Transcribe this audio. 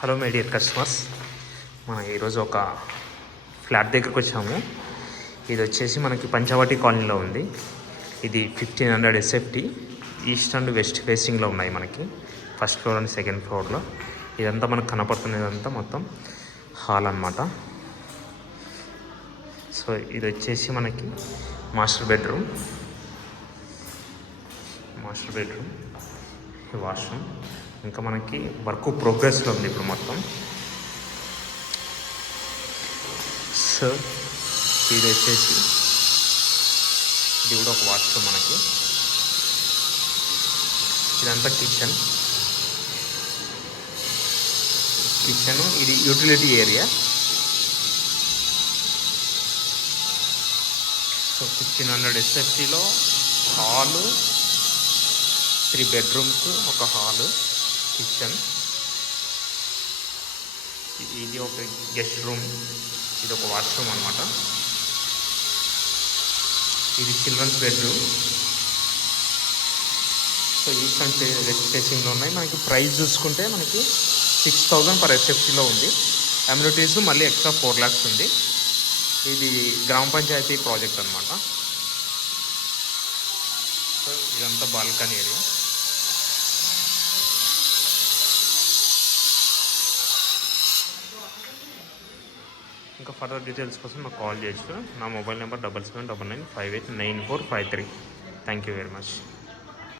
Hello my dear customers, మనం ఈరోజు ఒక ఫ్లాట్ దగ్గరికి వచ్చాము. ఇది వచ్చేసి మనకి పంచవటి కాలనీలో ఉంది. ఇది 1500 SFT ఈస్ట్ అండ్ వెస్ట్ ఫేసింగ్లో ఉన్నాయి. మనకి ఫస్ట్ ఫ్లోర్ అండ్ సెకండ్ ఫ్లోర్లో ఇదంతా మనకు కనపడుతున్నదంతా మొత్తం హాల్ అన్నమాట. సో ఇది వచ్చేసి మనకి మాస్టర్ బెడ్రూమ్, వాష్రూమ్. ఇంకా మనకి వర్క్ ప్రోగ్రెస్లో ఉంది ఇప్పుడు మొత్తం. సో ఇది వచ్చేసి ఇది కూడా ఒక వాష్రూమ్ మనకి. ఇదంతా కిచెన్, ఇది యూటిలిటీ ఏరియా. సో 1500 SFTలో హాలు, 3 బెడ్రూమ్స్, ఒక హాలు, కిచెన్. ఇది ఒక గెస్ట్ రూమ్, ఇది ఒక వాష్రూమ్ అనమాట. ఇది children's bedroom. So east and west ఫేసింగ్లో ఉన్నాయి. మనకి ప్రైస్ చూసుకుంటే మనకి 6000 per SFTలో ఉంది. అమ్యూనిటీస్ మళ్ళీ ఎక్స్ట్రా 4 lakhs ఉంది. ఇది గ్రామ పంచాయతీ ప్రాజెక్ట్ అనమాట. సో ఇదంతా బాల్కనీ ఏరియా. ఇంకా ఫర్దర్ డీటెయిల్స్ కోసం నాకు కాల్ చేయొచ్చు. నా mobile number 7799589453. Thank you very much.